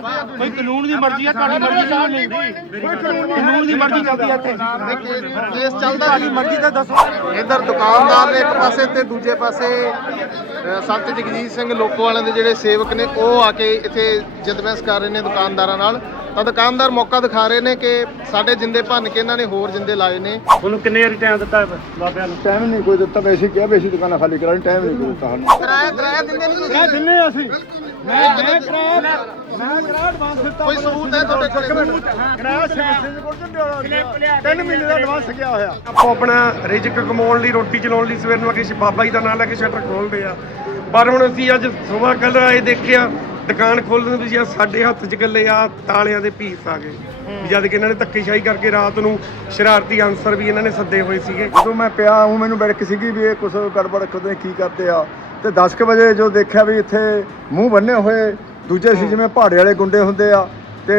ਕੋਈ ਕਾਨੂੰਨ ਦੀ ਮਰਜ਼ੀ ਆ ਤੁਹਾਡੀ ਮਰਜ਼ੀ ਨਾਲ ਨਹੀਂ ਕੋਈ ਕਾਨੂੰਨ ਦੀ ਮਰਜ਼ੀ ਚੱਲਦੀ ਆ ਇੱਥੇ। ਕੇਸ ਚੱਲਦਾ ਤੁਹਾਡੀ ਮਰਜ਼ੀ ਤਾਂ ਦੱਸੋ। ਇਧਰ ਦੁਕਾਨਦਾਰ ਨੇ ਇੱਕ ਪਾਸੇ ਤੇ ਦੂਜੇ ਪਾਸੇ ਸੰਤ ਜਗਜੀਤ ਸਿੰਘ ਲੋਕੋ ਵਾਲਿਆਂ ਦੇ ਜਿਹੜੇ ਸੇਵਕ ਨੇ ਉਹ ਆ ਕੇ ਇੱਥੇ ਜਦਵੈਸ ਕਰ ਰਹੇ ਨੇ ਦੁਕਾਨਦਾਰਾਂ ਨਾਲ। ਤਾਂ ਦੁਕਾਨਦਾਰ ਮੌਕਾ ਦਿਖਾ ਰਹੇ ਨੇ ਕਿ ਸਾਡੇ ਜਿੰਦੇ ਭੰਨ ਕੇ ਇਹਨਾਂ ਨੇ ਹੋਰ ਜਿੰਦੇ ਲਾਏ ਨੇ। ਤੁਹਾਨੂੰ ਕਿੰਨੇ ਵਾਰੀ ਟਾਈਮ ਦਿੱਤਾ ਬਾਬਿਆਂ ਨੂੰ? ਟਾਈਮ ਨਹੀਂ ਕੋਈ ਦਿੱਤਾ ਵੈਸੇ ਕਿਹਾ ਵੀ ਅਸੀਂ ਦੁਕਾਨਾਂ ਖਾਲੀ ਕਰਾਉਣੀ ਟਾਈਮ ਨਹੀਂ ਕੋਈ ਦਿੱਤਾ ਸਾਨੂੰ। ਕਿਰਾਇਆ ਕਿਰਾਇਆ ਦਿੰਦੇ ਨਹੀਂ ਕਿਹਾ ਦਿੰਨੇ ਆ ਅਸੀਂ। ਮੈਂ ਮੈਂ ਕਰਾਇਆ ਮੈਂ ਕਰਾਇਆ ਐਡਵਾਂਸ ਦਿੱਤਾ। ਕੋਈ ਸਬੂਤ ਹੈ ਤੁਹਾਡੇ ਕੋਲ? ਕਰਾਇਆ ਸਿੰਘ ਕੋਲ ਤਿੰਨ ਮਹੀਨੇ ਦਾ ਐਡਵਾਂਸ ਗਿਆ ਹੋਇਆ। ਆਪੋ ਆਪਣਾ ਰਿਜਕ ਕਮਾਉਣ ਲਈ ਰੋਟੀ ਚਲਾਉਣ ਲਈ ਸਵੇਰ ਨੂੰ ਆ ਕੇ ਬਾਬਾ ਜੀ ਦਾ ਨਾਮ ਲੈ ਕੇ ਸ਼ਟਰ ਖੋਲਦੇ ਆ। ਪਰ ਹੁਣ ਅਸੀਂ ਅੱਜ ਸਵੇਰ ਕੱਲ ਆਏ ਦੇਖਿਆ ਦੁਕਾਨ ਖੋਲ੍ਹਣ ਦੇ ਵਿੱਚ ਸਾਡੇ ਹੱਥ 'ਚ ਗੱਲੇ ਆ ਤਾਲਿਆਂ ਦੇ ਪੀਸ ਆ ਗਏ। ਵੀ ਜਦ ਕਿ ਇਹਨਾਂ ਨੇ ਧੱਕੇਸ਼ਾਹੀ ਕਰਕੇ ਰਾਤ ਨੂੰ ਸ਼ਰਾਰਤੀ ਅਨਸਰ ਵੀ ਇਹਨਾਂ ਨੇ ਸੱਦੇ ਹੋਏ ਸੀਗੇ। ਜਦੋਂ ਮੈਂ ਪਿਆ ਹੂੰ ਮੈਨੂੰ ਬੜਕ ਸੀਗੀ ਵੀ ਇਹ ਕੁਛ ਗੜਬੜ ਕਰਦੇ ਕੀ ਕਰਦੇ ਆ। ਤੇ 10 ਕੁ ਵਜੇ ਜੋ ਦੇਖਿਆ ਵੀ ਇੱਥੇ ਮੂੰਹ ਬੰਨੇ ਹੋਏ ਦੂਜੇ ਸੀ ਜਿਵੇਂ ਪਹਾੜੇ ਵਾਲੇ ਗੁੰਡੇ ਹੁੰਦੇ ਆ ਤੇ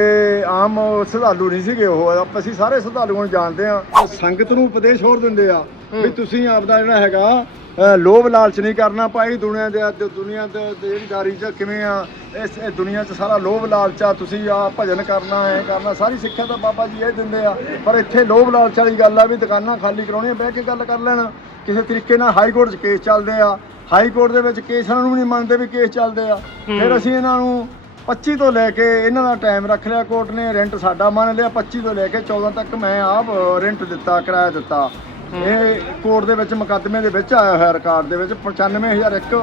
ਆਮ ਸ਼ਰਧਾਲੂ ਨਹੀਂ ਸੀਗੇ ਉਹ। ਆਪ- ਅਸੀਂ ਸਾਰੇ ਸ਼ਰਧਾਲੂਆਂ ਨੂੰ ਜਾਣਦੇ ਆ। ਸੰਗਤ ਨੂੰ ਉਪਦੇਸ਼ ਹੋਰ ਦਿੰਦੇ ਆ ਵੀ ਤੁਸੀਂ ਆਪਦਾ ਜਿਹੜਾ ਹੈਗਾ ਲੋਭ ਲਾਲਚ ਨਹੀਂ ਕਰਨਾ ਭਾਈ ਦੁਨੀਆ ਦੇ ਤੇ ਦੁਨੀਆ ਦੇ ਦੇ ਜਿਹੜੀ ਦਾਰੀ ਚ ਕਿਵੇਂ ਆ ਇਸ ਇਹ ਦੁਨੀਆ 'ਚ ਸਾਰਾ ਲੋਭ ਲਾਲਚ ਆ ਤੁਸੀਂ ਆ ਭਜਨ ਕਰਨਾ ਹੈ ਕਰਨਾ ਸਾਰੀ ਸਿੱਖਿਆ ਤਾਂ ਬਾਬਾ ਜੀ ਇਹ ਦਿੰਦੇ ਆ। ਪਰ ਇੱਥੇ ਲੋਭ ਲਾਲਚ ਵਾਲੀ ਗੱਲ ਆ ਵੀ ਦੁਕਾਨਾਂ ਖਾਲੀ ਕਰਾਉਣੀਆਂ ਬਹਿ ਕੇ ਗੱਲ ਕਰ ਲੈਣ। ਕਿਸੇ ਤਰੀਕੇ ਨਾਲ ਹਾਈ ਕੋਰਟ 'ਚ ਕੇਸ ਚੱਲਦੇ ਆ। ਹਾਈ ਕੋਰਟ ਦੇ ਵਿੱਚ ਕੇਸ ਨੂੰ ਵੀ ਨਹੀਂ ਮੰਨਦੇ ਵੀ ਕੇਸ ਚੱਲਦੇ ਆ। ਫਿਰ ਅਸੀਂ ਇਹਨਾਂ ਨੂੰ 25 ਤੋਂ ਲੈ ਕੇ ਇਹਨਾਂ ਦਾ ਟਾਈਮ ਰੱਖ ਲਿਆ ਕੋਰਟ ਨੇ ਰੈਂਟ ਸਾਡਾ ਮੰਨ ਲਿਆ 25 ਤੋਂ ਲੈ ਕੇ 14 ਤੱਕ ਮੈਂ ਆਪ ਰੈਂਟ ਦਿੱਤਾ ਕਿਰਾਇਆ ਦਿੱਤਾ। ਇਹ ਕੋਰਟ ਦੇ ਵਿੱਚ ਮੁਕੱਦਮੇ ਦੇ ਵਿੱਚ ਆਇਆ ਹੋਇਆ ਰਿਕਾਰਡ ਦੇ ਵਿੱਚ 95001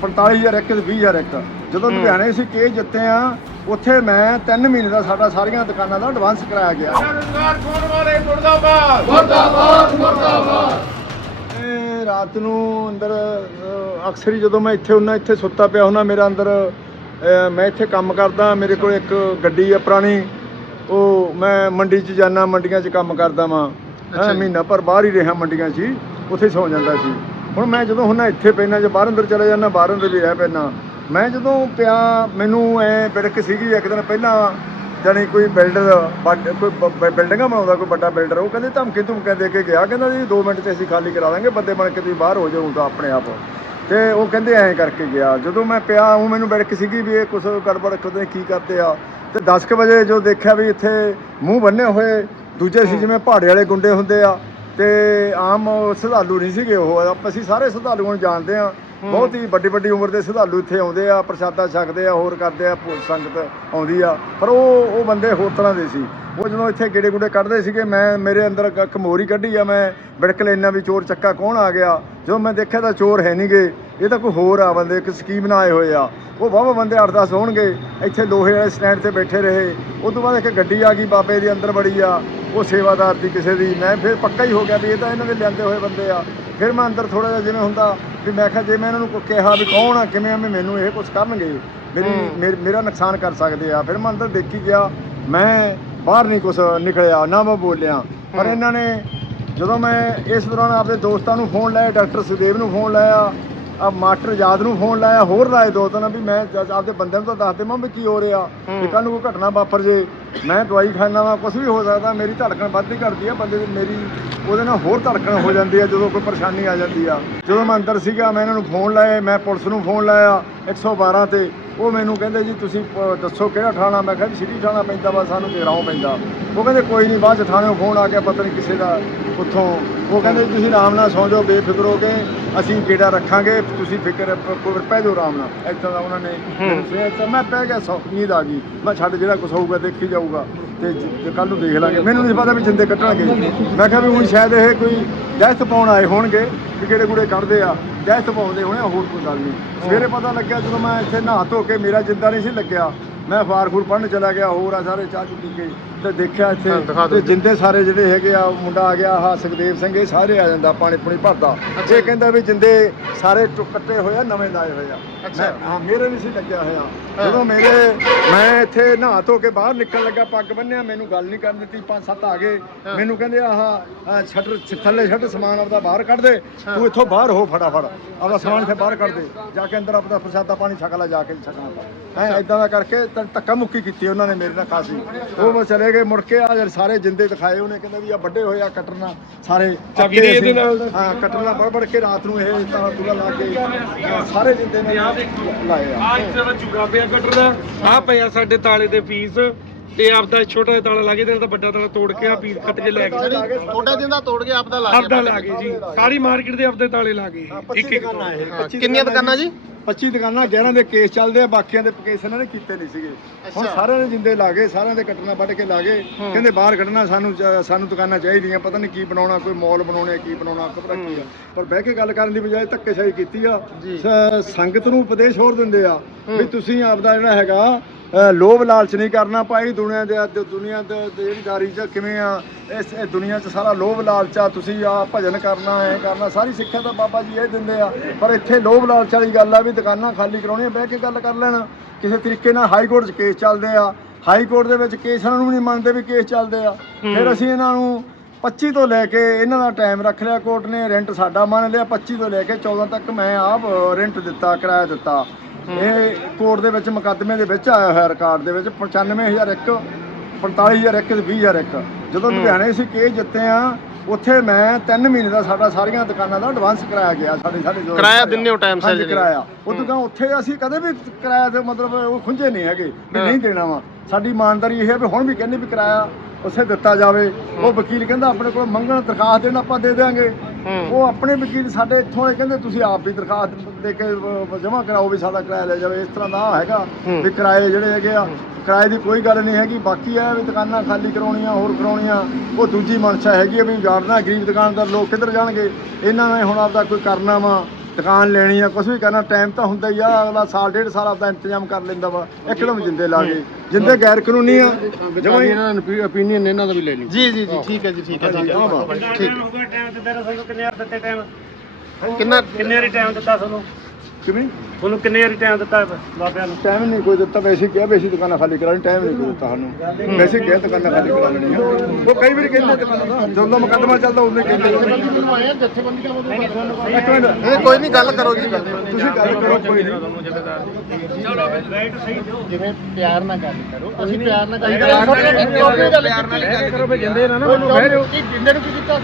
45001 ਤੇ 20001 ਜਦੋਂ ਲੁਧਿਆਣੇ ਅਸੀਂ ਕੇਸ ਜਿੱਤੇ ਆ ਉੱਥੇ ਮੈਂ 3 ਮਹੀਨੇ ਦਾ ਸਾਡਾ ਸਾਰੀਆਂ ਦੁਕਾਨਾਂ ਦਾ ਐਡਵਾਂਸ ਕਰਾਇਆ ਗਿਆ। ਇਹ ਰਾਤ ਨੂੰ ਅੰਦਰ ਅਕਸਰ ਹੀ ਜਦੋਂ ਮੈਂ ਇੱਥੇ ਹੁੰਨਾ ਇੱਥੇ ਸੁੱਤਾ ਪਿਆ ਹੁੰਨਾ ਮੇਰਾ ਅੰਦਰ ਮੈਂ ਇੱਥੇ ਕੰਮ ਕਰਦਾ ਮੇਰੇ ਕੋਲ ਇੱਕ ਗੱਡੀ ਆ ਪੁਰਾਣੀ ਉਹ ਮੈਂ ਮੰਡੀ 'ਚ ਜਾਣਾ ਮੰਡੀਆਂ 'ਚ ਕੰਮ ਕਰਦਾ ਵਾਂ। ਅੱਛਾ ਜੀ। ਮਹੀਨਾ ਪਰ ਬਾਹਰ ਹੀ ਰਿਹਾ ਮੰਡੀਆਂ 'ਚ ਹੀ ਉੱਥੇ ਸੌ ਜਾਂਦਾ ਸੀ। ਹੁਣ ਮੈਂ ਜਦੋਂ ਹੁੰਨਾ ਇੱਥੇ ਪੈਣਾ ਜੇ ਬਾਹਰ ਅੰਦਰ ਚਲੇ ਜਾਂਦਾ ਬਾਹਰ ਅੰਦਰ ਵੀ ਰਹਿ ਪੈਣਾ ਮੈਂ ਜਦੋਂ ਪਿਆ ਮੈਨੂੰ ਐ ਬਿੜਕ ਸੀਗੀ ਇੱਕ ਦਿਨ ਪਹਿਲਾਂ ਜਾਣੀ ਕੋਈ ਬਿਲਡਰ ਵੱਡ- ਕੋਈ ਬ- ਬ- ਬਿਲਡਿੰਗਾਂ ਬਣਾਉਂਦਾ ਕੋਈ ਵੱਡਾ ਬਿਲਡਰ ਉਹ ਕਹਿੰਦੇ ਧਮਕੀ ਧਮਕੀਆਂ ਦੇ ਕੇ ਗਿਆ ਕਹਿੰਦਾ ਜੀ 2 ਮਿੰਟ 'ਚ ਅਸੀਂ ਖਾਲੀ ਕਰਾ ਦਾਂਗੇ ਬੰਦੇ ਬਣ ਕੇ ਤੁਸੀਂ ਬਾਹਰ ਹੋ ਜਾਓ ਤਾਂ ਆਪਣੇ ਆਪ। ਤੇ ਉਹ ਕਹਿੰਦੇ ਐਂ ਕਰਕੇ ਗਿਆ ਜਦੋਂ ਮੈਂ ਪਿਆ ਉਹ ਮੈਨੂੰ ਬਿੜਕ ਸੀਗੀ ਵੀ ਇਹ ਕੁਛ ਗੜਬੜ ਕਰਦੇ ਕੀ ਕਰਦੇ ਆ। ਤੇ 10 ਕੁ ਵਜੇ ਜੋ ਦੇਖਿਆ ਵੀ ਇੱਥੇ ਮੂੰਹ ਬੰਨੇ ਹੋਏ ਦੂਜੇ ਸੀ ਜਿਵੇਂ ਪਹਾੜੇ ਵਾਲੇ ਗੁੰਡੇ ਹੁੰਦੇ ਆ ਤੇ ਆਮ ਸ਼ਰਧਾਲੂ ਨਹੀਂ ਸੀਗੇ ਉਹ। ਆਪ- ਅਸੀਂ ਸਾਰੇ ਸ਼ਰਧਾਲੂਆਂ ਨੂੰ ਜਾਣਦੇ ਆ। ਬਹੁਤ ਹੀ ਵੱਡੀ ਵੱਡੀ ਉਮਰ ਦੇ ਸ਼ਰਧਾਲੂ ਇੱਥੇ ਆਉਂਦੇ ਆ ਪ੍ਰਸ਼ਾਦਾ ਛਕਦੇ ਆ ਹੋਰ ਕਰਦੇ ਆ ਭੋਜ ਸੰਗਤ ਆਉਂਦੀ ਆ। ਪਰ ਉਹ ਉਹ ਬੰਦੇ ਹੋਰ ਤਰ੍ਹਾਂ ਦੇ ਸੀ। ਉਹ ਜਦੋਂ ਇੱਥੇ ਗੇੜੇ ਗੁੜੇ ਕੱਢਦੇ ਸੀਗੇ ਮੈਂ ਮੇਰੇ ਅੰਦਰ ਕ- ਖਮੋਰੀ ਕੱਢੀ ਆ ਮੈਂ ਬਿੜਕ ਲੈਣਾ ਵੀ ਚੋਰ ਚੱਕਾ ਕੌਣ ਆ ਗਿਆ? ਜਦੋਂ ਮੈਂ ਦੇਖਿਆ ਤਾਂ ਚੋਰ ਹੈ ਨਹੀਂਗੇ ਇਹ ਤਾਂ ਕੋਈ ਹੋਰ ਆ ਬੰਦੇ ਇੱਕ ਸਕੀਮ ਨਾਲ ਆਏ ਹੋਏ ਆ। ਉਹ ਵਾਹਵਾ ਬੰਦੇ 8-10 ਹੋਣਗੇ। ਇੱਥੇ ਲੋਹੇ ਵਾਲੇ ਸਟੈਂਡ ਤੇ ਬੈਠੇ ਰਹੇ। ਉਸ ਤੋਂ ਬਾਅਦ ਇੱਕ ਗੱਡੀ ਆ ਗਈ ਬਾਬੇ ਦੀ ਅੰਦਰ ਬੜੀ ਆ। ਉਹ ਸੇਵਾਦਾਰ ਦੀ ਕਿਸੇ ਦੀ ਮੈਂ ਫਿਰ ਪੱਕਾ ਹੀ ਹੋ ਗਿਆ ਵੀ ਇਹ ਤਾਂ ਇਹਨਾਂ ਦੇ ਲਿਆਂਦੇ ਹੋਏ ਬੰਦੇ ਆ। ਫਿਰ ਮੈਂ ਅੰਦਰ ਥੋੜਾ ਜਿਹਾ ਜਿਵੇਂ ਹੁੰਦਾ ਵੀ ਮੈਂ ਕਿਹਾ ਜੇ ਮੈਂ ਇਹਨਾਂ ਨੂੰ ਕਿਹਾ ਵੀ ਕੌਣ ਆ ਕਿਵੇਂ ਆ ਮੈਨੂੰ ਇਹ ਕੁਝ ਕਰਨਗੇ ਮੇਰੀ ਮੇਰ- ਨੁਕਸਾਨ ਕਰ ਸਕਦੇ ਆ। ਫਿਰ ਮੈਂ ਅੰਦਰ ਦੇਖੀ ਗਿਆ ਮੈਂ ਬਾਹਰ ਨਹੀਂ ਕੁਝ ਨਿਕਲਿਆ ਨਾ ਮੈਂ ਬੋਲਿਆ। ਪਰ ਇਹਨਾਂ ਨੇ ਜਦੋਂ ਮੈਂ ਇਸ ਦੌਰਾਨ ਆਪਣੇ ਦੋਸਤਾਂ ਨੂੰ ਫੋਨ ਲਾਇਆ ਡਾਕਟਰ ਸੁਦੇਵ ਨੂੰ ਫੋਨ ਲਾਇਆ ਆ ਮਾਸਟਰ ਯਾਦ ਨੂੰ ਫੋਨ ਲਾਇਆ ਹੋਰ ਲਾਏ ਦੋ ਤਿੰਨ ਵੀ ਮੈਂ ਆਪਦੇ ਬੰਦਿਆਂ ਨੂੰ ਤਾਂ ਦੱਸ ਦੇਵਾਂ ਵੀ ਕੀ ਹੋ ਰਿਹਾ? ਵੀ ਕੱਲ ਨੂੰ ਕੋਈ ਘਟਨਾ ਵਾਪਰ ਜੇ ਮੈਂ ਦਵਾਈ ਖਾਣਾ ਵਾ ਕੁਝ ਵੀ ਹੋ ਸਕਦਾ, ਮੇਰੀ ਧੜਕਣ ਵੱਧਦੀ ਕਰਦੀ ਆ, ਬੰਦੇ ਦੀ ਮੇਰੀ, ਉਹਦੇ ਨਾਲ ਹੋਰ ਧੜਕਣ ਹੋ ਜਾਂਦੀ ਆ, ਜਦੋਂ ਕੋਈ ਪਰੇਸ਼ਾਨੀ ਆ ਜਾਂਦੀ ਆ। ਜਦੋਂ ਮੈਂ ਅੰਦਰ ਸੀਗਾ, ਮੈਂ ਇਹਨਾਂ ਨੂੰ ਫੋਨ ਲਾਏ, ਮੈਂ ਪੁਲਿਸ ਨੂੰ ਫੋਨ ਲਾਇਆ 112 ਤੇ। ਉਹ ਮੈਨੂੰ ਕਹਿੰਦੇ ਜੀ, ਤੁਸੀਂ ਪ- ਦੱਸੋ ਕਿਹੜਾ ਥਾਣਾ? ਮੈਂ ਕਿਹਾ ਜੀ, ਸਿਟੀ ਥਾਣਾ ਪੈਂਦਾ ਵਾ, ਸਾਨੂੰ ਜਗਰਾਉਂ ਪੈਂਦਾ। ਉਹ ਕਹਿੰਦੇ, ਕੋਈ ਨਹੀਂ ਬਾਅਦ ਚ ਥਾਣੇੋਂ ਫੋਨ ਆ ਗਿਆ, ਪਤਾ ਨਹੀਂ ਕਿਸੇ ਦਾ। ਉੱਥੋਂ ਉਹ ਕਹਿੰਦੇ ਤੁਸੀਂ ਆਰਾਮ ਨਾਲ ਸੌਂ ਜਾਓ ਬੇਫਿਕਰ ਹੋ ਕੇ ਅਸੀਂ ਗੇੜਾ ਰੱਖਾਂਗੇ। ਤੁਸੀਂ ਫਿਕਰ ਪ- ਪੈ ਜਾਓ ਆਰਾਮ ਨਾਲ। ਇੱਦਾਂ ਦਾ ਉਹਨਾਂ ਨੇ ਮੈਨੂੰ ਤਾਂ ਮੈਂ ਪੈ ਗਿਆ ਸੌ ਨੀਂਦ ਆ ਗਈ। ਮੈਂ ਛੱਡ ਜਿਹੜਾ ਕੁਛ ਹੋਊਗਾ ਦੇਖੀ ਜਾਊਗਾ ਤੇ ਕੱਲ ਨੂੰ ਦੇਖ ਲਾਂਗੇ। ਮੈਨੂੰ ਨਹੀਂ ਪਤਾ ਵੀ ਜਿੰਦੇ ਕੱਟਣਗੇ। ਮੈਂ ਕਿਹਾ ਵੀ ਹੁਣ ਸ਼ਾਇਦ ਇਹ ਕੋਈ ਦਹਿਸ਼ਤ ਪਾਉਣ ਆਏ ਹੋਣਗੇ ਵੀ ਕਿਹੜੇ ਗੁੜੇ ਕੱਢਦੇ ਆ। ਦਹਿਸ਼ਤ ਪਾਉਂਦੇ ਹੋਣੇ ਹੋਰ ਕੋਈ ਗੱਲ ਨਹੀਂ ਸਵੇਰੇ ਪਤਾ ਲੱਗਿਆ ਜਦੋਂ ਮੈਂ ਇੱਥੇ ਨਹਾ ਧੋ ਕੇ ਮੇਰਾ ਜਿੰਦਾ ਨਹੀਂ ਸੀ ਲੱਗਿਆ। ਮੈਂ ਅਖਬਾਰ ਖੂਰ ਪੜ੍ਹਨ ਚਲਾ ਗਿਆ ਹੋਰ ਆ ਸਾਰੇ ਚਾਹ ਚੁ ਪੀ ਕੇ ਤੇ ਦੇਖਿਆ ਹਾਂ, ਦਿਖਾ ਇੱਥੇ ਦਿਓ ਤੇ ਜਿੰਦੇ ਸਾਰੇ ਜਿਹੜੇ ਹੈਗੇ ਆ ਮੁੰਡਾ ਆ ਗਿਆ ਆਹ ਸੁਖਦੇਵ ਸਿੰਘ ਇਹ ਸਾਰੇ ਆ ਜਾਂਦਾ ਪਾਣੀ ਪੁਣੀ ਭਰਦਾ। ਇਹ ਕਹਿੰਦਾ ਵੀ ਜਿੰਦੇ ਸਾਰੇ ਟੁ- ਕੱਟੇ ਹੋਏ ਆ ਨਵੇਂ ਲਾਏ ਹੋਏ ਆ। ਅੱਛਾ। ਮੈਂ- ਹਾਂ ਮੇਰੇ ਵੀ ਸੀ ਲੱਗਿਆ ਹੋਇਆ। ਜਦੋਂ ਮੇਰੇ ਮੈਂ ਇੱਥੇ ਨਹਾ ਧੋ ਕੇ ਬਾਹਰ ਨਿਕਲਣ ਲੱਗਾ ਪੱਗ ਬੰਨਿਆ ਮੈਨੂੰ ਗੱਲ ਨਹੀਂ ਕਰਨ ਦਿੱਤੀ ਪੰਜ ਸੱਤ ਆ ਗਏ। ਮੈਨੂੰ ਕਹਿੰਦੇ ਆਹ ਆਹ ਸ਼ਟਰ ਛ- ਥੱਲੇ ਛੱਡ ਸਮਾਨ ਆਪਦਾ ਬਾਹਰ ਕੱਢ ਦੇ। ਤੂੰ ਇੱਥੋਂ ਬਾਹਰ ਹੋ ਫਟਾਫਟ। ਆਪਦਾ ਸਮਾਨ ਇੱਥੇ ਬਾਹਰ ਕੱਢ ਦੇ। ਜਾ ਕੇ ਅੰਦਰ ਆਪਦਾ ਪ੍ਰਸ਼ਾਦਾ ਪਾਣੀ ਛਕ ਲੈ ਜਾ ਕੇ ਛਕਣਾ ਹੈ ਐਦਾਂ ਦਾ ਕਰਕੇ ਤ- ਧੱਕਾ ਮੁੱਕੀ ਕੀਤੀ ਉਹਨਾਂ ਨੇ ਮੇਰੇ ਨਾਲ ਖਾਸੀ। ਉਹ ਮੈਂ ਚਲੇ ਗਏ ਗਏ ਮੁੜ ਕੇ ਆ ਜਿਹੜੇ ਸਾਰੇ ਜਿੰਦੇ ਦਿਖਾਏ ਉਹਨੇ ਕਹਿੰਦਾ ਵੀ ਆ ਵੱਡੇ ਹੋਏ ਆ ਕਟਰਨਾ ਸਾਰੇ ਇਹਦੇ ਨਾਲ? ਦਾ। ਹਾਂ ਕਟਰਨਾ ਬੜ ਬੜ ਕੇ ਰਾਤ ਨੂੰ ਇਹ ਤਾਂ ਪੂਰਾ ਲਾ ਕੇ ਸਾਰੇ ਜਿੰਦੇ ਨੇ ਲਾਏ ਆ। ਆ ਤਰ੍ਹਾਂ ਚੁਗਾ ਪਿਆ ਕਟਰ ਦਾ ਆ ਪਿਆ ਸਾਡੇ ਤਾਲੇ ਦੇ ਫੀਸ ਤੇ ਆਪਦਾ ਛੋਟਾ ਜਿਹਾ ਤਾਲਾ ਲਾ ਕੇ ਤੇ ਤਾਂ ਵੱਡਾ ਤਾਲਾ ਤੋੜ ਕੇ ਆ ਪੀਸ ਕੱਟ ਕੇ ਲੈ ਗਏ। ਤੁਹਾਡਾ ਜਿੰਦਾ ਤੋੜ ਕੇ ਆਪਦਾ ਲਾ ਆਪਦਾ ਲਾ ਗਏ ਜੀ। ਸਾਰੀ ਮਾਰਕੀਟ ਦੇ ਆਪਦੇ ਤਾਲੇ ਲਾ ਗਏ ਇੱਕ ਇੱਕ ਦੁਕਾਨਾਂ ਇਹ। ਹਾਂ, ਕਿੰਨੀਆਂ ਦੁਕਾਨਾਂ ਜੀ? 25 ਦੁਕਾਨਾਂ 11 ਦੇ ਕੇਸ ਚੱਲਦੇ ਆ ਬਾਕੀਆਂ ਦੇ ਕੇਸ ਇਹਨਾਂ ਨੇ ਕੀਤੇ ਨਹੀਂ ਸੀਗੇ ਹੁਣ। ਸਾਰਿਆਂ ਨੇ ਜਿੰਦੇ ਲਾ ਗਏ ਸਾਰਿਆਂ ਦੇ ਕੱਟਣਾ ਵੱਢ ਕੇ ਲਾ ਗਏ। ਕਹਿੰਦੇ ਬਾਹਰ ਕੱਢਣਾ ਸਾਨੂੰ ਸਾਨੂੰ ਦੁਕਾਨਾਂ ਚਾਹੀਦੀਆਂ ਪਤਾ ਨਹੀਂ ਕੀ ਬਣਾਉਣਾ ਕੋਈ ਮਾਲ ਬਣਾਉਣੇ ਕੀ ਬਣਾਉਣਾ ਖਬਰ ਕੀ ਆ ਪਰ ਬਹਿ ਕੇ ਗੱਲ ਕਰਨ ਦੀ ਬਜਾਏ ਧੱਕੇਸ਼ਾਹੀ ਕੀਤੀ ਆ ਸੰਗਤ ਨੂੰ ਉਪਦੇਸ਼ ਹੋਰ ਦਿੰਦੇ ਆ। ਵੀ ਤੁਸੀਂ ਆਪਦਾ ਜਿਹੜਾ ਹੈਗਾ ਲੋਭ ਲਾਲਚ ਨਹੀਂ ਕਰਨਾ ਭਾਈ ਦੁਨੀਆ ਦੇ ਤੇ ਦੁਨੀਆ ਦੇ ਦੇ ਜਿਹੜੀ ਦਾਰੀ ਚ ਕਿਵੇਂ ਆ ਇਸ ਇਹ ਦੁਨੀਆ 'ਚ ਸਾਰਾ ਲੋਭ ਲਾਲਚ ਆ ਤੁਸੀਂ ਆ ਭਜਨ ਕਰਨਾ ਹੈ ਕਰਨਾ ਸਾਰੀ ਸਿੱਖਿਆ ਤਾਂ ਬਾਬਾ ਜੀ ਇਹ ਦਿੰਦੇ ਆ। ਪਰ ਇੱਥੇ ਲੋਭ ਲਾਲਚ ਵਾਲੀ ਗੱਲ ਆ ਵੀ ਦੁਕਾਨਾਂ ਖਾਲੀ ਕਰਾਉਣੀਆਂ ਬਹਿ ਕੇ ਗੱਲ ਕਰ ਲੈਣ। ਕਿਸੇ ਤਰੀਕੇ ਨਾਲ ਹਾਈ ਕੋਰਟ 'ਚ ਕੇਸ ਚੱਲਦੇ ਆ। ਹਾਈ ਕੋਰਟ ਦੇ ਵਿੱਚ ਕੇਸ ਨੂੰ ਵੀ ਨਹੀਂ ਮੰਨਦੇ ਵੀ ਕੇਸ ਚੱਲਦੇ ਆ। ਫਿਰ ਅਸੀਂ ਇਹਨਾਂ ਨੂੰ 25 ਤੋਂ ਲੈ ਕੇ ਇਹਨਾਂ ਦਾ ਟਾਈਮ ਰੱਖ ਲਿਆ ਕੋਰਟ ਨੇ ਰੈਂਟ ਸਾਡਾ ਮੰਨ ਲਿਆ 25 ਤੋਂ ਲੈ ਕੇ 14 ਤੱਕ ਮੈਂ ਆਪ ਰੈਂਟ ਦਿੱਤਾ ਕਿਰਾਇਆ ਦਿੱਤਾ। ਇਹ ਕੋਰਟ ਦੇ ਵਿੱਚ ਮੁਕੱਦਮੇ ਦੇ ਵਿੱਚ ਆਇਆ ਹੋਇਆ ਰਿਕਾਰਡ ਦੇ ਵਿੱਚ 95001 45001 ਤੇ 20001 ਜਦੋਂ ਲੁਧਿਆਣੇ ਅਸੀਂ ਕੇਸ ਜਿੱਤੇ ਆ ਉੱਥੇ ਮੈਂ 3 ਮਹੀਨੇ ਦਾ ਸਾਡਾ ਸਾਰੀਆਂ ਦੁਕਾਨਾਂ ਦਾ ਐਡਵਾਂਸ ਕਰਾਇਆ ਗਿਆ ਸਾਡੇ ਸਾਡੇ ਜੋ ਕਿਰਾਇਆ ਦਿੰਦੇ ਹੋ time ਸਿਰ। ਕਿਰਾਇਆ। ਉਹ ਦੁਕਾਨ ਉੱਥੇ ਅਸੀਂ ਕਦੇ ਵੀ ਕਿਰਾਇਆ ਤੇ ਮਤਲਬ ਉਹ ਖੁੰਝੇ ਨਹੀਂ ਹੈਗੇ ਵੀ ਨਹੀਂ ਦੇਣਾ ਵਾ। ਸਾਡੀ ਇਮਾਨਦਾਰੀ ਇਹ ਹੈ ਵੀ ਹੁਣ ਵੀ ਕਹਿੰਦੇ ਵੀ ਕਿਰਾਇਆ ਉਸੇ ਦਿੱਤਾ ਜਾਵੇ। ਉਹ ਵਕੀਲ ਕਹਿੰਦਾ ਆਪਣੇ ਕੋਲ ਮੰਗਣ ਦਰਖਾਸਤ ਦੇਣ ਆਪਾਂ ਦੇ ਦਿਆਂਗੇ। ਹੂੰ ਉਹ ਆਪਣੇ ਵਕੀਲ ਸਾਡੇ ਇੱਥੋਂ ਵਾਲੇ ਕਹਿੰਦੇ ਤੁਸੀਂ ਆਪ ਵੀ ਦਰਖਾਸਤ ਦੇ ਕੇ ਜਮ੍ਹਾਂ ਕਰਾਓ ਵੀ ਸਾਡਾ ਕਿਰਾਇਆ ਲੈ ਜਾਵੇ। ਇਸ ਤਰ੍ਹਾਂ ਦਾ ਹੈਗਾ। ਵੀ ਕਿਰਾਏ ਜਿਹੜੇ ਹੈਗੇ ਆ ਕਿਰਾਏ ਦੀ ਕੋਈ ਗੱਲ ਨਹੀਂ ਹੈਗੀ। ਬਾਕੀ ਇਹ ਵੀ ਦੁਕਾਨਾਂ ਖਾਲੀ ਕਰਾਉਣੀਆਂ ਹੋਰ ਕਰਾਉਣੀਆਂ। ਉਹ ਦੂਜੀ ਮਨਸ਼ਾ ਹੈਗੀ ਆ ਵੀ ਜਾਣਨਾ ਗਰੀਬ ਦੁਕਾਨਦਾਰ ਲੋਕ ਕਿੱਧਰ ਜਾਣਗੇ? ਇਹਨਾਂ ਨੇ ਹੁਣ ਆਪਦਾ ਕੋਈ ਕਰਨਾ ਵਾ। ਦੁਕਾਨ ਲੈਣੀ ਆ ਕੁਝ ਵੀ ਕਰਨਾ ਟਾਈਮ ਤਾਂ ਹੁੰਦਾ ਹੀ ਆ ਅਗਲਾ ਸਾਲ ਡੇਢ ਸਾਲ ਆਪਦਾ ਇੰਤਜ਼ਾਮ ਕਰ ਲੈਂਦਾ ਵਾ ਇੱਕਦਮ ਜਿੰਦੇ ਲਾ ਕੇ ਜਿੰਦੇ ਗੈਰ ਕਾਨੂੰਨੀ ਆ ਜਮਾਂ ਹੀ ਇਹਨਾਂ ਨੂੰ opinion ਇਹਨਾਂ ਦਾ ਵੀ ਲੈ ਲਈ ਜੀ ਜੀ ਜੀ ਠੀਕ ਹੈ ਜੀ ਠੀਕ ਹੈ ਠੀਕ ਹਾਂ। ਹੈ ਠੀਕ। ਟਾਈਮ ਦਿੱਤਾ ਤੁਹਾਨੂੰ? ਕਿੰਨੇ ਵਾਰ ਦਿੱਤੇ ਟਾਈਮ ਕਿੰਨਾ ਟਾਈਮ ਦਿੱਤਾ ਤੁਹਾਨੂੰ? ਕਿਵੇਂ? ਤੁਹਾਨੂੰ ਕਿੰਨੇ ਵਾਰੀ ਟਾਈਮ ਦਿੱਤਾ ਬਾਬਿਆਂ ਨੂੰ? ਟਾਈਮ ਨਹੀਂ ਕੋਈ ਦਿੱਤਾ ਵੈਸੇ ਕਿਹਾ ਵੈਸੇ ਦੁਕਾਨਾਂ ਖਾਲੀ ਕਰਾਉਣੀ ਟਾਈਮ ਨਹੀਂ ਕੋਈ ਦਿੱਤਾ ਸਾਨੂੰ। ਵੈਸੇ ਕਿਹਾ ਦੁਕਾਨਾਂ ਖਾਲੀ ਕਰਾ ਲੈਣੀਆਂ। ਉਹ ਕਈ ਵਾਰੀ ਕਹਿੰਦੇ ਦੁਕਾਨਾਂ ਦਾ ਜਦੋਂ ਮੁਕੱਦਮਾ ਚੱਲਦਾ ਹੀ ਕਹਿੰਦੇ ਇਹ ਕੋਈ ਨਹੀਂ ਗੱਲ ਕਰੋ ਜੀ। ਤੁਸੀਂ ਗੱਲ ਕਰੋ ਕੋਈ ਨਹੀਂ। ਜਿਵੇਂ ਪਿਆਰ ਨਾਲ ਗੱਲ ਕਰੋ ਅਸੀਂ ਪਿਆਰ ਨਾਲ ਗੱਲ ਕਰੋ ਵੀ ਜਿੰਦੇ ਨਾ ਨਾ ਬਹਿ ਜਿੰਦੇ ਨੂੰ ਕੀ ਕੀਤਾ?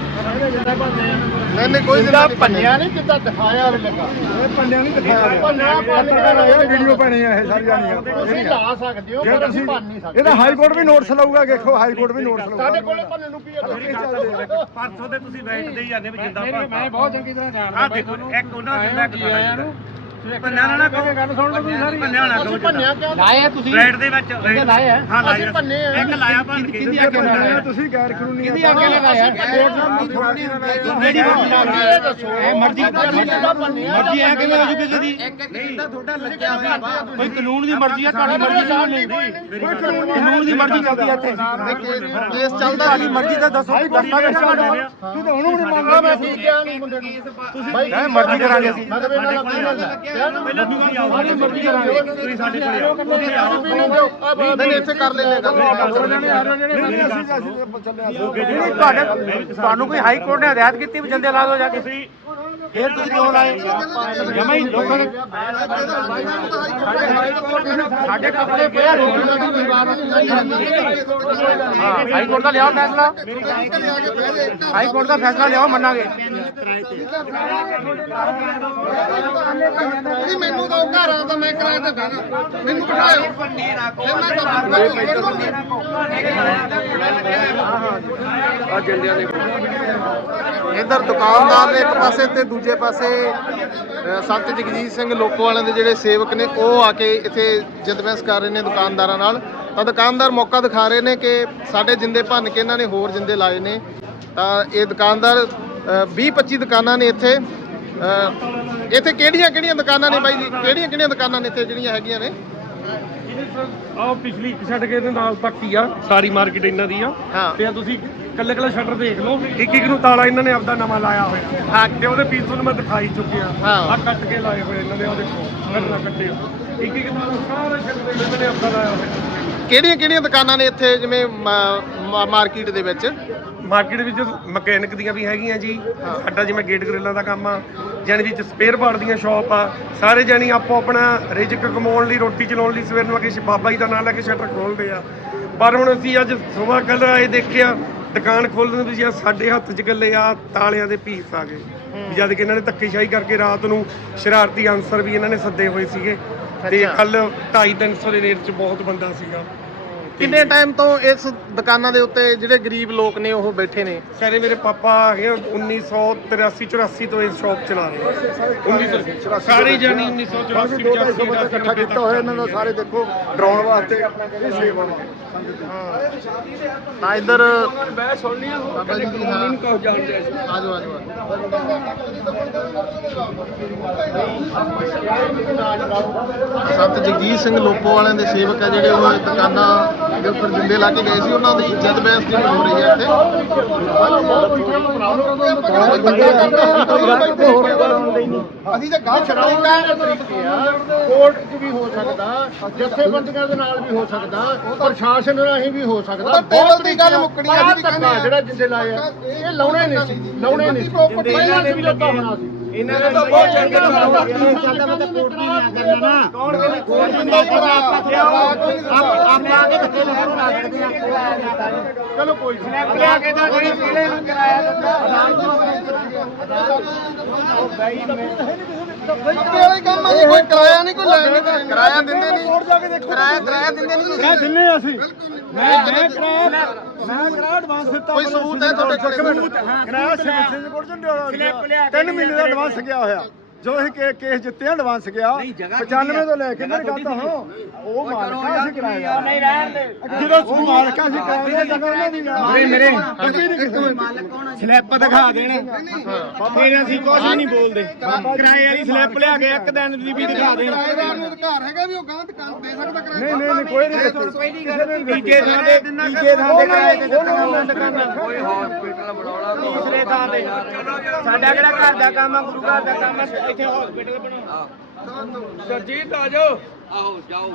ਜਿੰਦਾ ਭੰਨੇ ਨਹੀਂ ਨਹੀਂ ਕੋਈ ਜਿੰਦਾ ਨਹੀਂ ਭੰਨਿਆ ਨਹੀਂ। ਜਿੱਦਾਂ ਦਿਖਾਇਆ ਵੀ ਲੱਗਾ। ਇਹ ਪੰਨਿਆਂ ਨਹੀਂ ਦਿਖਾਇਆ ਭੰਨਿਆ ਭੰਨ ਇਹ ਵੀਡੀਓ ਬਣੀ ਆ ਇਹ ਸਾਰੀ ਜਾਣੀਆਂ ਤੁਸੀਂ ਲਾ ਸਕਦੇ ਹੋ ਪਰ ਤੁਸੀਂ ਅਸੀਂ ਭੰਨ ਨਹੀਂ ਸਕਦੇ। ਇਹਦਾ ਹਾਈ ਕੋਰਟ ਵੀ ਨੋਟਿਸ ਲਊਗਾ ਦੇਖੋ ਹਾਈ ਕੋਰਟ ਵੀ ਨੋਟਿਸ ਲਊਗਾ। ਸਾਡੇ ਕੋਲੇ ਭੰਨਣ ਨੂੰ ਕੀ ਹੈ। ਪਰਸੋਂ ਤੇ ਤੁਸੀਂ ਵੇਟ ਦੇ ਹੀ ਜਾਂਦੇ ਵੀ ਜਿੰਦਾ ਭੰਨ ਮੈਂ ਬਹੁਤ ਚੰਗੀ ਤਰ੍ਹਾਂ ਜਾਣਦਾ ਆਹ ਦੇਖੋ ਇੱਕ ਉਹਨਾਂ ਜਿੰਦਾ ਇੱਕ ਨੂੰ ਭੰਨਿਆ ਨਾ ਨਾ ਕਹੋ ਗੱਲ ਸੁਣ ਲਓ ਤੁਸੀਂ ਸਾਰੀ। ਭੰਨਿਆ ਨਾ ਕਹੋ ਭੰਨਿਆ ਕਿਉਂ? ਲਾਇਆ ਤੁਸੀਂ? ਰੇਟ ਦੇ ਵਿੱਚ ਇਹਦੇ ਲਾਇਆ ਹੈ? ਹਾਂ ਲਾਇਆ ਅਸੀਂ ਭੰਨੇ ਆ। ਇੱਕ ਲਾਇਆ ਭੰਨ ਕੇ ਕਿਹਦੀ ਅੱਗੇ ਲਾਇਆ? ਤੁਸੀਂ ਗੈਰ ਕਾਨੂੰਨੀ ਕਿਹਦੀ ਅੱਗੇ ਲਗਾਇਆ ਮੇਰੀ ਗੱਲ ਦੱਸੋ। ਇਹ ਮਰਜ਼ੀ ਦਾ ਮਰਜ਼ੀ ਇਹ ਕਿਵੇਂ ਹੋ ਜੂ ਕਿਸੇ ਦੀ? ਕੋਈ ਕਾਨੂੰਨ ਦੀ ਮਰਜ਼ੀ ਹੈ ਤੁਹਾਡੀ ਮਰਜ਼ੀ ਨਹੀਂ। ਕੋਈ ਕਾਨੂੰਨ ਦੀ ਮਰਜ਼ੀ ਚੱਲਦੀ ਹੈ ਇੱਥੇ। ਕੇਸ ਚੱਲਦਾ ਸੀ ਮਰਜ਼ੀ ਤਾਂ ਦੱਸੋ ਵੀ ਦੱਸਣਾ ਕਿਹੜਾ ਤੁਹਾਡਾ ਤੂੰ ਤਾਂ ਉਹਨੂੰ ਨਹੀਂ ਮੰਨਦਾ ਮੈਂ ਕਿਹਾ ਨਹੀਂ ਮੁੰਡੇ ਨੂੰ ਭਾਈ ਮਰਜ਼ੀ ਕਰਾਂਗੇ। ਅਸੀਂ ਮੈਂ ਤਾਂ ਪਹਿਲਾਂ ਤੁਸੀਂ ਆਓ ਸਾਡੀ ਮਰਜ਼ੀ ਕਰਾਂਗੇ ਤੁਸੀਂ ਸਾਡੇ ਕੋਲ ਆਓ ਉੱਥੇ ਆਓ ਨਹੀਂ ਇੱਥੇ ਕਰ ਲੈਣੇ ਗੱਲ ਤੁਹਾਡੇ ਤੁਹਾਨੂੰ ਕੋਈ ਹਾਈ ਕੋਰਟ ਨੇ ਹਦਾਇਤ ਕੀਤੀ ਵੀ ਜੰਦੇ ਲਾ ਦਿਓ ਜਾ ਕੇ? ਫੇਰ ਤੁਸੀਂ ਕਿਉਂ ਲਾਏ? ਜਮਾ ਹੀ ਲੋਕਾਂ ਦੇ ਸਾਡੇ ਕੱਪੜੇ ਪਿਆ ਹਾਂ ਹਾਈ ਕੋਰਟ ਦਾ ਲਿਆਓ ਫੈਸਲਾ। ਹਾਈ ਕੋਰਟ ਦਾ ਫੈਸਲਾ ਲਿਆਓ ਮੰਨਾਂਗੇ। ਜੀ ਮੈਨੂੰ ਦੋ ਘਰ ਆ ਤਾਂ ਮੈਂ ਕਿਰਾਏ ਤੇ ਬਹਿਣਾ। ਮੈਨੂੰ ਬਿਠਾਇਓ। ਫਿਰ ਮੈਂ ਤਾਂ ਇਧਰ ਦੁਕਾਨਦਾਰ ਨੇ ਇੱਕ ਪਾਸੇ ਤੇ ਦੂਜੇ ਪਾਸੇ ਸੰਤ ਜਗਜੀਤ ਸਿੰਘ ਲੋਕੋ ਵਾਲਿਆਂ ਦੇ ਜਿਹੜੇ ਸੇਵਕ ਨੇ ਉਹ ਆ ਕੇ ਇੱਥੇ ਜਦਵੈਸ ਕਰ ਰਹੇ ਨੇ ਦੁਕਾਨਦਾਰਾਂ ਨਾਲ। ਤਾਂ ਦੁਕਾਨਦਾਰ ਮੌਕਾ ਦਿਖਾ ਰਹੇ ਨੇ ਕਿ ਸਾਡੇ ਜਿੰਦੇ ਭੰਨ ਕੇ ਇਹਨਾਂ ਨੇ ਹੋਰ ਜਿੰਦੇ ਲਾਏ ਨੇ। ਤਾਂ ਇਹ ਦੁਕਾਨਦਾਰ 20 25 ਦੁਕਾਨਾਂ ਨੇ ਇੱਥੇ। ਇੱਥੇ ਕਿਹੜੀਆਂ ਕਿਹੜੀਆਂ ਦੁਕਾਨਾਂ ਨੇ ਬਾਈ ਜੀ? ਕਿਹੜੀਆਂ ਕਿਹੜੀਆਂ ਦੁਕਾਨਾਂ ਨੇ ਇੱਥੇ ਜਿਹੜੀਆਂ ਹੈਗੀਆਂ ਨੇ? ਆਹ ਪਿਛਲੀ ਛੱਡ ਕੇ ਇਹਦੇ ਨਾਲ ਤੱਕ ਹੀ ਆ ਸਾਰੀ ਮਾਰਕੀਟ ਇਹਨਾਂ ਦੀ ਆ। ਤੇ ਆ ਤੁਸੀਂ ਕੱਲੇ ਕੱਲੇ ਸ਼ਟਰ ਦੇਖ ਲਓ। ਇੱਕ ਇੱਕ ਨੂੰ ਤਾਲਾ ਇਹਨਾਂ ਨੇ ਆਪਦਾ ਨਵਾਂ ਲਾਇਆ ਹੋਇਆ। ਹਾਂ। ਤੇ ਉਹਦੇ ਪੀਸ ਤੁਹਾਨੂੰ ਮੈਂ ਦਿਖਾਈ ਚੁੱਕਿਆ। ਆ ਕੱਟ ਕੇ ਲਾਏ ਹੋਏ ਇਹਨਾਂ ਦੇ ਆ ਦੇਖੋ ਕੱਟਣਾ ਕੱਟੇ। ਇੱਕ ਇੱਕ ਤਾਲਾ ਸਾਰਾ ਸ਼ਟਰ ਦੇ ਇਹਨਾਂ ਨੇ ਆਪਦਾ ਲਾਇਆ ਹੋਇਆ। ਕਿਹੜੀਆਂ ਕਿਹੜੀਆਂ ਦੁਕਾਨਾਂ ਨੇ ਇੱਥੇ ਜਿਵੇਂ ਮਾਰਕੀਟ ਦੇ ਵਿੱਚ? ਮਾਰਕੀਟ ਵਿੱਚ ਮਕੈਨਿਕ ਦੀਆਂ ਵੀ ਹੈਗੀਆਂ ਜੀ। ਸਾਡਾ ਜਿਵੇਂ ਗੇਟ ਗ੍ਰਿਲਾਂ ਦਾ ਕੰਮ ਆ ਜਾਣੀ ਵਿੱਚ ਸਪੇਅਰ ਪਾਰਟ ਦੀਆਂ ਸ਼ਾਪ ਆ। ਸਾਰੇ ਜਾਣੀ ਆਪੋ ਆਪਣਾ ਰਿਜਕ ਕਮਾਉਣ ਲਈ ਰੋਟੀ ਚਲਾਉਣ ਲਈ ਸਵੇਰ ਨੂੰ ਕੇ ਬਾਬਾ ਜੀ ਦਾ ਨਾਮ ਲੈ ਕੇ ਸ਼ਟਰ ਖੋਲਦੇ ਆ। ਪਰ ਹੁਣ ਅਸੀਂ ਅੱਜ ਸਵੇਰ ਕੱਲ ਆਏ ਦੇਖਿਆ ਦੁਕਾਨ ਖੋਲ੍ਹਣ ਵੀ ਜੀ ਸਾਡੇ ਹੱਥ 'ਚ ਗੱਲੇ ਆ ਤਾਲਿਆਂ ਦੇ ਪੀਸ ਆ ਗਏ। ਜਦ ਕਿ ਇਹਨਾਂ ਨੇ ਧੱਕੇਸ਼ਾਹੀ ਕਰਕੇ ਰਾਤ ਨੂੰ ਸ਼ਰਾਰਤੀ ਅਨਸਰ ਵੀ ਇਹਨਾਂ ਨੇ ਸੱਦੇ ਹੋਏ ਸੀਗੇ। ਤੇ। ਕੱਲ 2.5 ਦੇ ਰੇਟ 'ਚ ਬਹੁਤ ਬੰਦਾ ਸੀਗਾ। ਕਿੰਨੇ ਟਾਈਮ ਤੋਂ ਇਸ ਦੁਕਾਨਾਂ ਦੇ ਉੱਤੇ ਜਿਹੜੇ ਗਰੀਬ ਲੋਕ ਨੇ ਉਹ ਬੈਠੇ ਨੇ? ਸਾਰੇ ਮੇਰੇ ਪਾਪਾ ਹੈਗੇ ਆ 1983 84 ਤੋਂ ਇਹ ਸ਼ਾਪ ਚਲਾ ਰਹੇ ਆ 1900 ਸਾਰੇ ਜਾਨੀ 1984 ਅਸੀਂ ਦੋ ਢਾਈ ਸੌ 85 ਬੰਦਾ ਇਕੱਠਾ ਕੀਤਾ ਹੋਇਆ ਇਹਨਾਂ ਦਾ ਸਾਰੇ ਦੇਖੋ ਡਰਾਉਣ ਵਾਸਤੇ ਇਹ ਸੇਵਾ ਤਾਂ ਇੱਧਰ ਬਾਬਾ ਜੀ ਦੀ ਹਾਂ ਆਜੋ ਆਜੋ ਸੰਤ ਜਗਜੀਤ ਸਿੰਘ ਲੋਪੋ ਵਾਲਿਆਂ ਦੇ ਸੇਵਕ ਆ ਜਿਹੜੇ ਉਹ ਦੁਕਾਨਾਂ ਦੇ ਉੱਪਰ ਜਿੰਦੇ ਲਾ ਕੇ ਗਏ ਸੀ ਉਹਨਾਂ ਦੀ ਇੱਜ਼ਤ ਬਹਿਸ ਦੀ ਹੋ ਰਹੀ ਹੈ ਇੱਥੇ। ਅਸੀਂ ਤਾਂ ਗੱਲ ਤਰੀਕੇ ਆ ਕੋਰਟ 'ਚ ਵੀ ਹੋ ਸਕਦਾ ਜਥੇਬੰਦੀਆਂ ਦੇ ਨਾਲ ਵੀ ਹੋ ਸਕਦਾ ਪ੍ਰਸ਼ਾਸਨ ਰਾਹੀਂ ਵੀ ਹੋ ਸਕਦਾ। ਬਹੁਤ ਦੀ ਗੱਲ ਮੁੱਕਣੀ ਆ ਜਿਹੜਾ ਜਿੰਦੇ ਲਾਏ ਆ। ਇਹ ਲਾਉਣੇ ਨਹੀਂ ਸੀ ਲਾਉਣੇ ਨਹੀਂ ਸੀ। ਨੇ ਵੀ ਲੱਗਾ ਹੋਣਾ ਸੀ। ਇਹਨਾਂ ਨੇ ਤਾਂ ਬਹੁਤ ਚੰਗੇ ਚੱਲਦਾ ਮੈਂ ਤਾਂ ਕੋਰਟ ਨਹੀਂ ਕਰਨਾ ਨਾ। ਕੌਣ ਕਹਿੰਦਾ ਕੋਰਟ ਨਹੀਂ ਆ ਕਰਨਾ ਆਪਾਂ ਆਪਾਂ ਆ ਕੇ ਧੱਕੇ ਨਾਲ ਲਾ ਸਕਦੇ ਆ ਚਲੋ ਕੋਈ ਨਹੀਂ। ਲਿਆ ਕੇ ਤਾਂ ਜਿਹੜੀ ਪਹਿਲੇ ਨੂੰ ਕਰਾਇਆ ਵਾਲੇ ਕੰਮ ਆ ਕੋਈ ਕਿਰਾਇਆ ਨਹੀਂ ਕੋਈ ਲੈਣ ਨਹੀਂ ਕਿਰਾਇਆ ਦਿੰਦੇ ਨਹੀਂ। ਕਿਰਾਇਆ ਕਿਰਾਇਆ ਦਿੰਦੇ ਨਹੀਂ ਤੁਸੀਂ। ਦਿੰਨੇ ਅਸੀਂ। ਮੈਂ ਮੈਂ ਕਰਾਇਆ ਮੈਂ ਕਰਾਇਆ ਐਡਵਾਂਸ ਦਿੱਤਾ ਕੋਈ ਸਬੂਤ ਹੈ ਤੁਹਾਡੇ ਕੋਲ? ਕਰਾਇਆ ਸਿਵਲ ਕੋਰਟ ਚ ਤਿੰਨ ਮਹੀਨੇ ਦਾ ਐਡਵਾਂਸ ਗਿਆ ਹੋਇਆ। ਜੋ ਅਸੀਂ ਕੇ- ਕੇਸ ਜਿੱਤੇ ਐਡਵਾਂਸ ਗਿਆ 95 ਤੋਂ ਲੈ ਕੇ ਮੇਰੇ ਗੱਲ ਤਾਂ ਸੁਣੋ ਉਹ ਮਾਲਕਾ ਅਸੀਂ ਕਰਾਇਆ ਨਹੀਂ ਰਹਿਣ ਦੇ। ਜਦੋਂ ਉਹ ਮਾਲਕਾ ਅਸੀਂ ਕਰਾਇਆ ਜਗ੍ਹਾ ਉਹਨਾਂ ਦੀ ਨਹੀਂ ਮੇਰੇ ਸਲਿੱਪ ਦਿਖਾ ਦੇਣ। ਫਿਰ ਅਸੀਂ ਕੁਝ ਨਹੀਂ ਬੋਲਦੇ। ਕਿਰਾਏ ਵਾਲੀ ਸਲਿੱਪ ਲਿਆ ਕੇ ਇੱਕ ਦਿਨ ਦੀ ਵੀ ਦਿਖਾ ਦੇਣ। ਅਧਿਕਾਰ ਹੈਗਾ ਵੀ ਉਹ ਗਾਂ ਦੁਕਾਨ ਦੇ ਸਕਦਾ ਨਹੀਂ ਨਹੀਂ ਨਹੀਂ ਕੋਈ ਨਹੀਂ। ਦਿੱਤੀ ਤੀਜੇ ਥਾਂ ਤੇ ਤੀਜੇ ਥਾਂ ਤੇ ਕਿਰਾਏ ਤੇ ਦੁਕਾਨਾਂ ਦੁਕਾਨਾਂ ਕੋਈ ਹਸਪੀਟਲ ਬਣਾਉਣਾ ਤੀਸਰੇ ਥਾਂ ਤੇ। ਸਾਡਾ ਕਿਹੜਾ ਘਰ ਦਾ ਕੰਮ ਆ? ਗੁਰੂ ਘਰ ਦਾ ਕੰਮ ਆ? ਇੱਥੇ ਹਸਪੀਟਲ ਬਣਾਉਣਾ ਸਰਜੀਤ ਆ ਜਾਓ। ਆਹੋ ਜਾਓ।